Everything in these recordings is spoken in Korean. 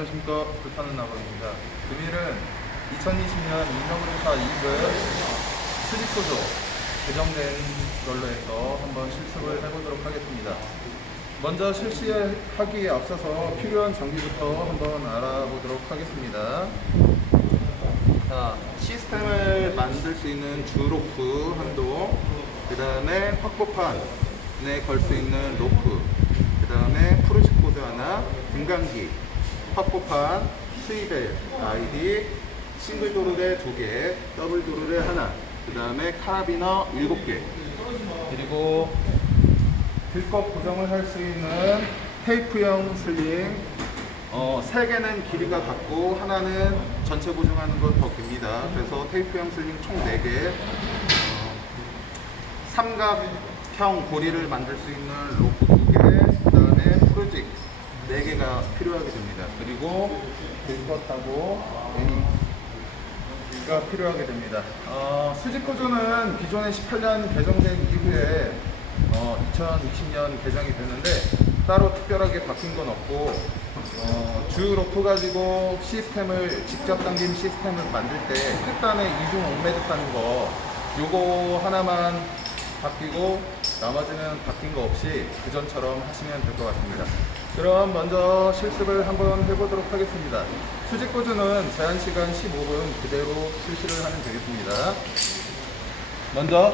안녕하십니까 불타는 나방입니다. 금일은 2020년 인허브조사 2급 수직소조 개정된 걸로 해서 한번 실습을 해보도록 하겠습니다. 먼저 실시하기에 앞서서 필요한 장비부터 한번 알아보도록 하겠습니다. 자, 시스템을 만들 수 있는 주로프 한도, 그 다음에 확보판에 걸 수 있는 로프, 그 다음에 프루시 코드 하나, 등강기, 확보판, 스위벨, 아이디, 싱글 도르래 두 개, 더블 도르래 하나, 그 다음에 카라비너 일곱 개, 그리고 들것 고정을 할 수 있는 테이프형 슬링 어, 세 개는 길이가 같고 하나는 전체 고정하는 건 더 깁니다. 그래서 테이프형 슬링 총 4개. 어, 삼각형 고리를 만들 수 있는 로프 2개. 그 다음에 프로직 4개가 필요하게 됩니다. 그리고 들것하고 애니가 필요하게 됩니다. 어, 수직 구조는 기존에 18년 개정된 이후에 어, 2020년 개정이 됐는데 따로 특별하게 바뀐 건 없고 어, 주 로프 가지고 시스템을 직접 당김 시스템을 만들 때 끝단에 이중 옥매듭 하는 거 요거 하나만 바뀌고 나머지는 바뀐 거 없이 그전처럼 하시면 될 것 같습니다. 그럼 먼저 실습을 한번 해보도록 하겠습니다. 수직 구조는 제한 시간 15분 그대로 실시를 하면 되겠습니다. 먼저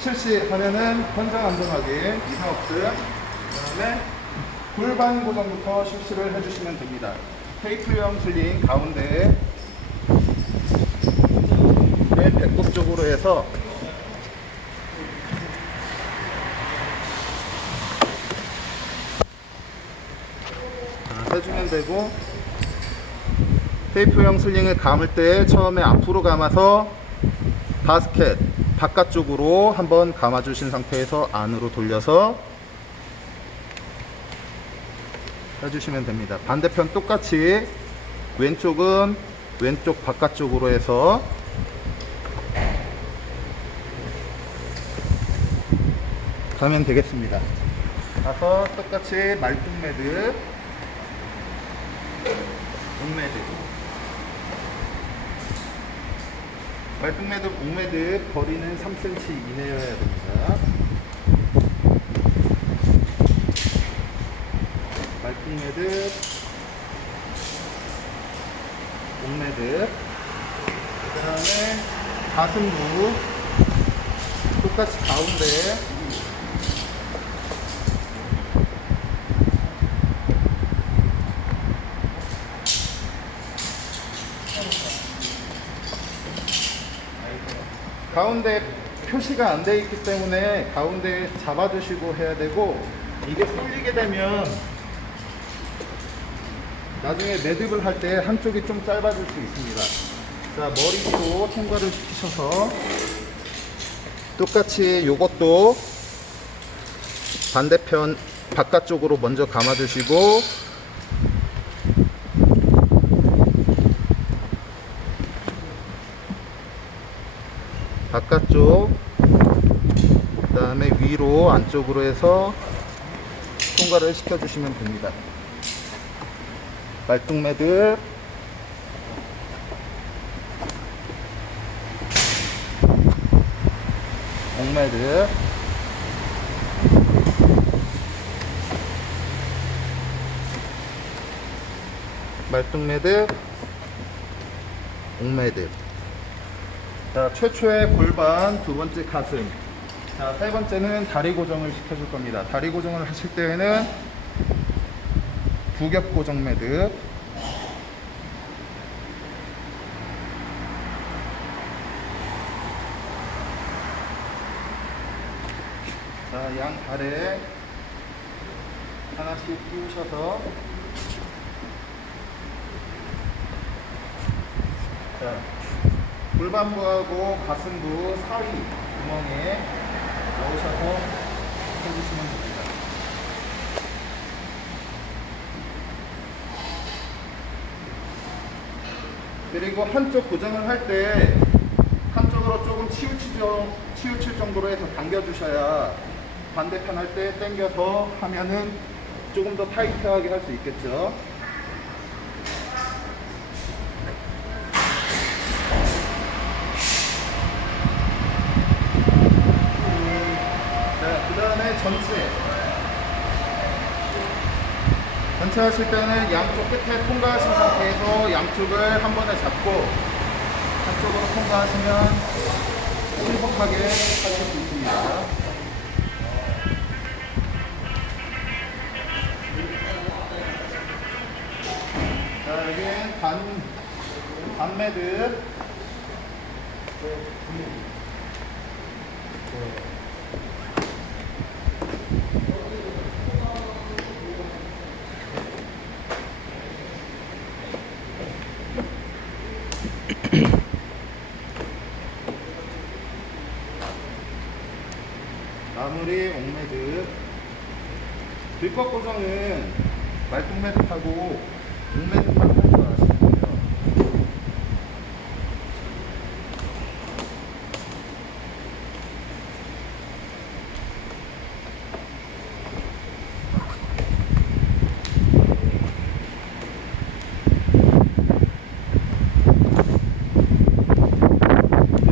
실시하면은 현장 안전 확인, 이상 없음, 그 다음에 골반 고정부터 실시를 해주시면 됩니다. 테이프형 슬링 가운데 네, 배꼽 쪽으로 해서 자, 해주면 되고 테이프형 슬링을 감을 때 처음에 앞으로 감아서 바스켓 바깥쪽으로 한번 감아 주신 상태에서 안으로 돌려서 해주시면 됩니다. 반대편 똑같이 왼쪽은 왼쪽 바깥쪽으로 해서 가면 되겠습니다. 가서 똑같이 말뚝 매듭, 옥매듭, 말뚝매듭, 옥매듭 거리는 3cm 이내여야 됩니다. 말뚝매듭, 옥매듭, 그 다음에 가슴부, 똑같이 가운데, 가운데 표시가 안 돼 있기 때문에 가운데 잡아주시고 해야 되고 이게 쏠리게 되면 나중에 매듭을 할 때 한쪽이 좀 짧아질 수 있습니다. 자 머리로 통과를 시키셔서 똑같이 요것도 반대편 바깥쪽으로 먼저 감아주시고 바깥쪽 그 다음에 위로 안쪽으로 해서 통과를 시켜주시면 됩니다. 말뚝매듭. 옥매듭. 말뚝매듭. 옥매듭. 자, 최초의 골반, 두 번째 가슴. 자, 세 번째는 다리 고정을 시켜줄 겁니다. 다리 고정을 하실 때에는 두 겹 고정 매듭. 자, 양 발에 하나씩 끼우셔서 자, 골반부하고 가슴부 사이 구멍에 넣으셔서 해주시면 됩니다. 그리고 한쪽 고정을 할 때 한쪽으로 조금 치우치죠, 치우칠 정도로 해서 당겨주셔야 반대편 할 때 당겨서 하면은 조금 더 타이트하게 할 수 있겠죠. 전체 전체 하실 때는 양쪽 끝에 통과하신 상태에서 양쪽을 한 번에 잡고 한쪽으로 통과하시면 행복하게 하실 수 있습니다. 자, 여기는 반, 반매듭. 마무리 옥매듭. 들것 고정은 말뚝매듭하고 옥매듭하고 할 줄 아시는 거예요.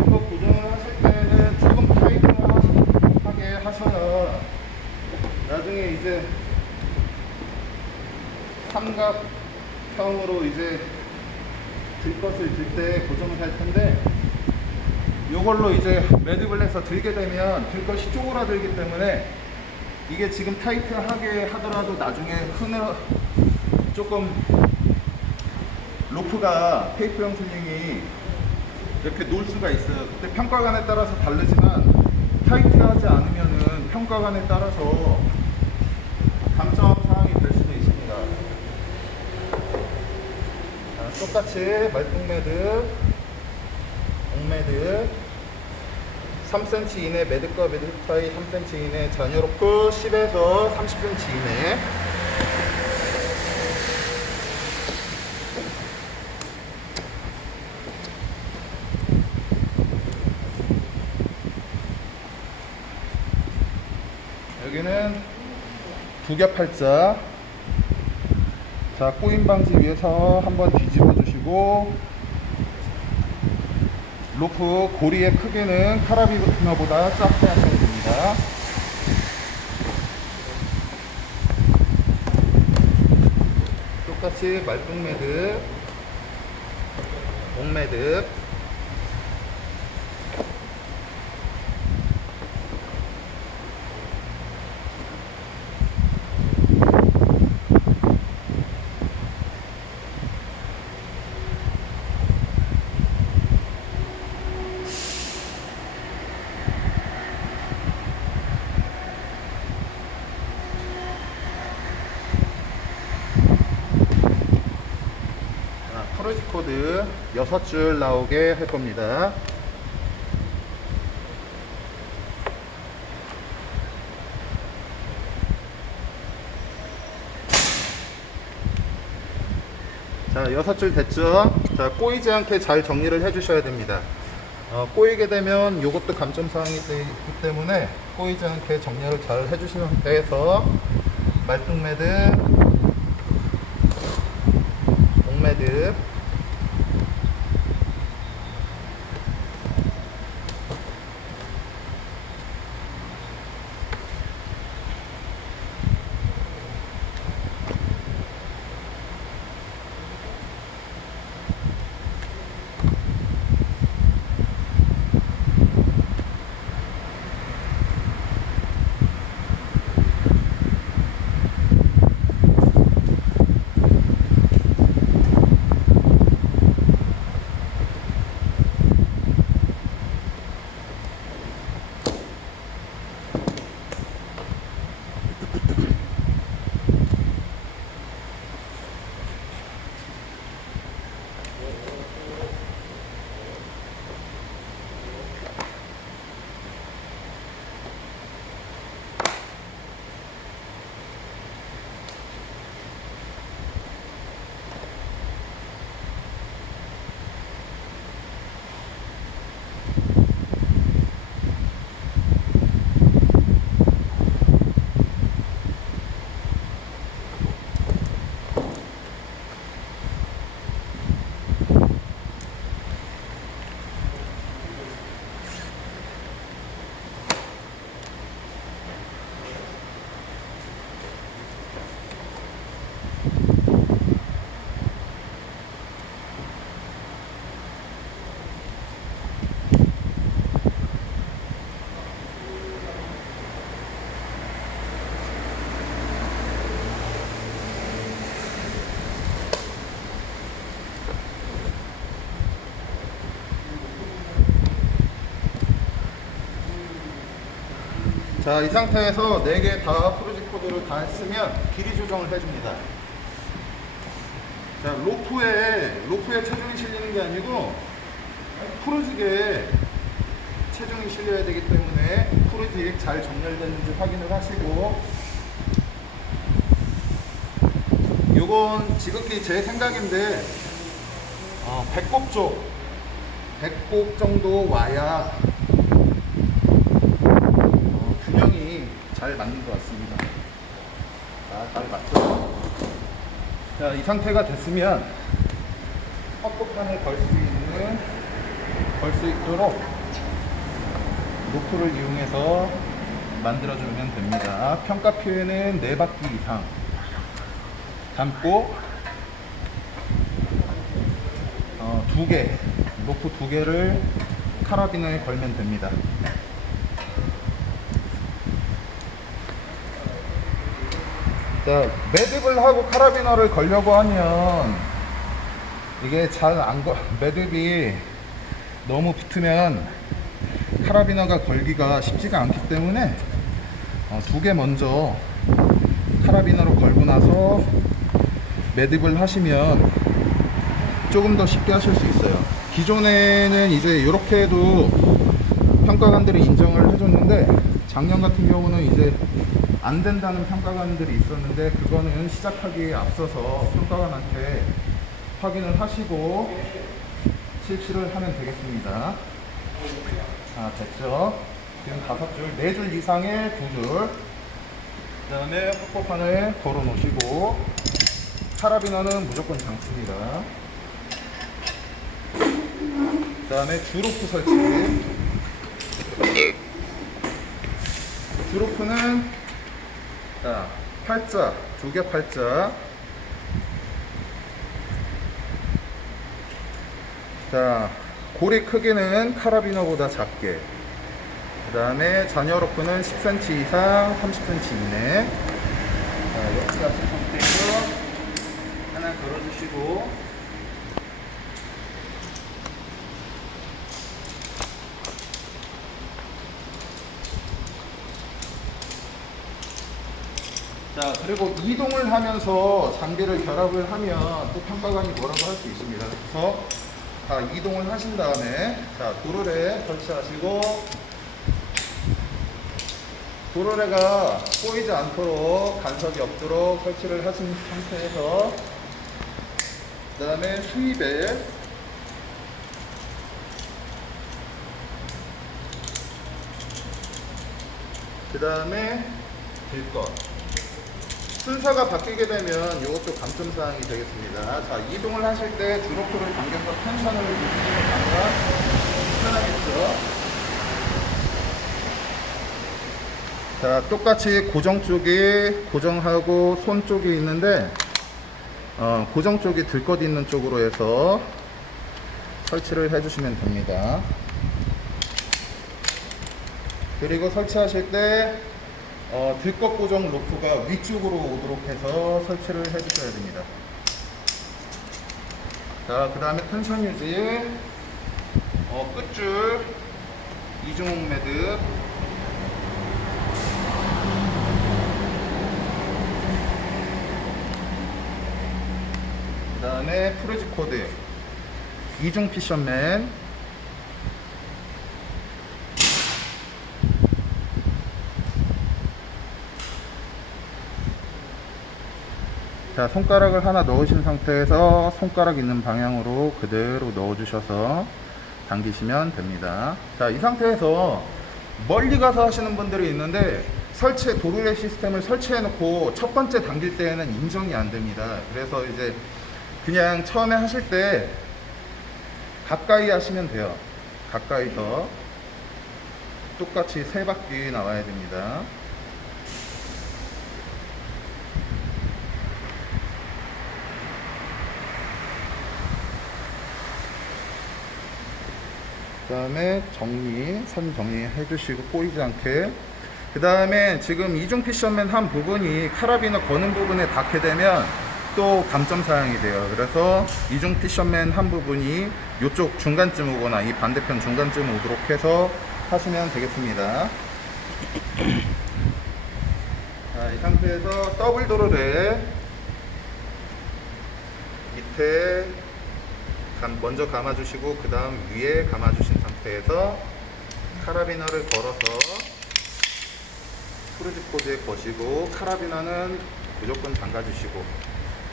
이거 고정을 하실 때는 조금 타이트하게 하셔야 나중에 이제 삼각형으로 이제 들 것을 고정을 할 텐데 이걸로 이제 매듭을 해서 들게 되면 들 것이 쪼그라들기 때문에 이게 지금 타이트하게 하더라도 나중에 흐느 조금 로프가 테이프 형 슬링이 이렇게 놓을 수가 있어요. 그때 평가관에 따라서 다르지만 타이트하지 않으면은 평가관에 따라서 감점 사항이 될 수도 있습니다. 자, 똑같이 말뚝매듭, 옥매듭, 3cm 이내 매듭과 매듭 사이 3cm 이내 잔여로크 10에서 30cm 이내. 여기는 두겹 팔자. 자 꼬임 방지 위해서 한번 뒤집어 주시고 로프 고리의 크기는 카라비너보다 작게 하시면 됩니다. 똑같이 말뚝 매듭 옥매듭 자, 프로지 코드 6줄 나오게 할 겁니다. 자, 6줄 됐죠? 자, 꼬이지 않게 잘 정리를 해 주셔야 됩니다. 어, 꼬이게 되면 이것도 감점사항이 있기 때문에 꼬이지 않게 정리를 잘 해주시는 상태에서 말뚝매듭, 자, 이 상태에서 4개 다 프로지 코드를 다 했으면 길이 조정을 해줍니다. 자, 로프에, 로프에 체중이 실리는 게 아니고 프로직에 체중이 실려야 되기 때문에 프로직 잘 정렬됐는지 확인을 하시고 요건 지극히 제 생각인데 어, 배꼽 쪽 배꼽 정도 와야 어, 균형이 잘 맞는 것 같습니다. 자, 잘 맞죠? 자, 이 상태가 됐으면 헛복판에 걸 수 있는 걸 수 있도록 노프를 이용해서 만들어주면 됩니다. 평가 표에는 4바퀴 이상 담고 어, 두 개, 노프 두 개를 카라빈에 걸면 됩니다. 자, 매듭을 하고 카라비너를 걸려고 하면 이게 잘 안 걸, 매듭이 너무 붙으면 카라비너가 걸기가 쉽지가 않기 때문에 어, 두개 먼저 카라비너로 걸고 나서 매듭을 하시면 조금 더 쉽게 하실 수 있어요. 기존에는 이제 이렇게 해도 평가관들이 인정을 해줬는데 작년 같은 경우는 이제 안 된다는 평가관들이 있었는데 그거는 시작하기에 앞서서 평가관한테 확인을 하시고 실시를 하면 되겠습니다. 아, 됐죠? 지금 다섯 줄, 네 줄 이상의 두 줄. 그 다음에 폭포판을 걸어 놓으시고, 카라비너는 무조건 장습니다. 그 다음에 주로프 설치. 주로프는, 자, 팔자, 두 개 팔자. 자, 고리 크기는 카라비너보다 작게. 그 다음에 잔여 로프는 10cm 이상, 30cm 이내. 자, 역사 상태에서 하나 걸어주시고. 자, 그리고 이동을 하면서 장비를 결합을 하면 또 평가관이 뭐라고 할 수 있습니다. 그래서 다 이동을 하신 다음에 자 도로래 설치하시고 도로래가 꼬이지 않도록 간섭이 없도록 설치를 하신 상태에서 그 다음에 수입에 그 다음에 들것 순서가 바뀌게 되면 이것도 감점사항이 되겠습니다. 자, 이동을 하실 때 주로프를 당겨서 텐션을 유지하는 가가 편하겠죠. 자, 똑같이 고정 쪽이 고정하고 손 쪽이 있는데, 어, 고정 쪽이 들것 있는 쪽으로 해서 설치를 해주시면 됩니다. 그리고 설치하실 때 어, 들것 고정 로프가 위쪽으로 오도록 해서 설치를 해주셔야 됩니다. 자, 그 다음에 텐션 유지, 어, 끝줄, 이중옥 매듭, 그 다음에 프로지 코드, 이중 피션맨, 자, 손가락을 하나 넣으신 상태에서 손가락 있는 방향으로 그대로 넣어 주셔서 당기시면 됩니다. 자, 이 상태에서 멀리 가서 하시는 분들이 있는데 설치, 도르래 시스템을 설치해 놓고 첫 번째 당길 때에는 인정이 안 됩니다. 그래서 이제 그냥 처음에 하실 때 가까이 하시면 돼요. 가까이서 똑같이 세 바퀴 나와야 됩니다. 다음에 정리, 선 정리해 주시고 꼬이지 않게. 그 다음에 지금 이중 피션맨 한 부분이 카라비너 거는 부분에 닿게 되면 또 감점 사항이 돼요. 그래서 이중 피션맨 한 부분이 이쪽 중간쯤 오거나 이 반대편 중간쯤 오도록 해서 하시면 되겠습니다. 자, 이 상태에서 더블 도르래 밑에 감- 먼저 감아주시고 그 다음 위에 감아주신 상태에서 카라비너를 걸어서 프루지 코드에 거시고 카라비너는 무조건 잠가주시고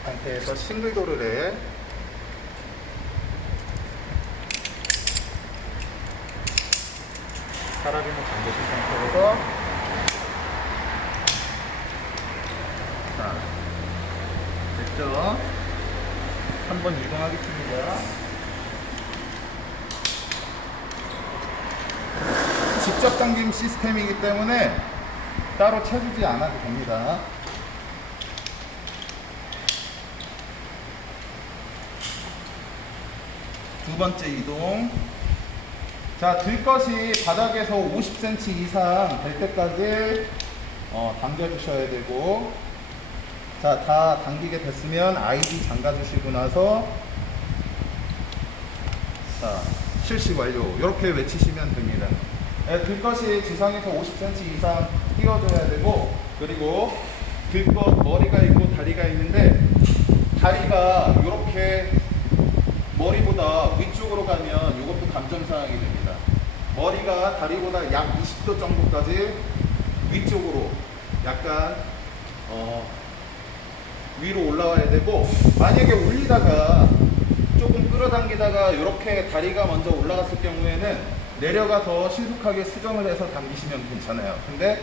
상태에서 싱글 도르래 카라비너 잠그신 상태에서 자 됐죠? 한번 이동하겠습니다. 직접 당김 시스템이기 때문에 따로 채주지 않아도 됩니다. 두 번째 이동. 자, 들 것이 바닥에서 50cm 이상 될 때까지 어, 당겨주셔야 되고, 자, 다 당기게 됐으면 아이디 잠가주시고 나서, 자, 실시 완료. 이렇게 외치시면 됩니다. 네, 들 것이 지상에서 50cm 이상 띄워줘야 되고, 그리고 들것 머리가 있고 다리가 있는데, 다리가 이렇게 머리보다 위쪽으로 가면 이것도 감정사항이 됩니다. 머리가 다리보다 약 20도 정도까지 위쪽으로 약간 어, 위로 올라와야 되고 만약에 올리다가 조금 끌어당기다가 이렇게 다리가 먼저 올라갔을 경우에는 내려가서 신속하게 수정을 해서 당기시면 괜찮아요. 근데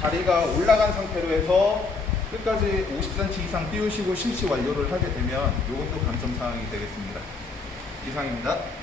다리가 올라간 상태로 해서 끝까지 50cm 이상 띄우시고 실시 완료를 하게 되면 이것도 감점 사항이 되겠습니다. 이상입니다.